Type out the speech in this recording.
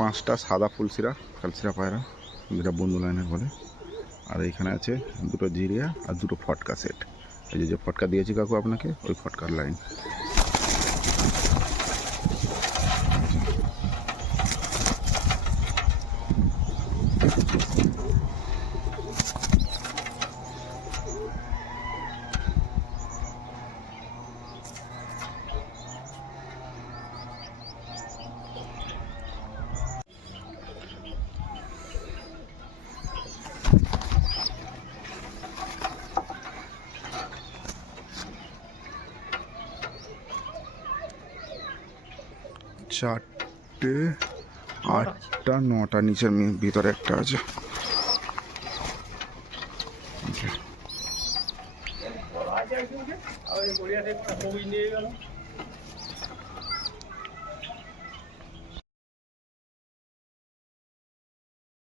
পাঁচটা সাদা ফুলশিরা কালশিরা পায়রা, যেটা বন্ধু লাইনের বলে। আর এইখানে আছে দুটো জিরিয়া আর দুটো ফটকা সেট। এই যে ফটকা দিয়েছি কাকু আপনাকে, ওই ফটকার লাইন। চারটে, আটটা, নটা, নিচের ভিতরে একটা আছে।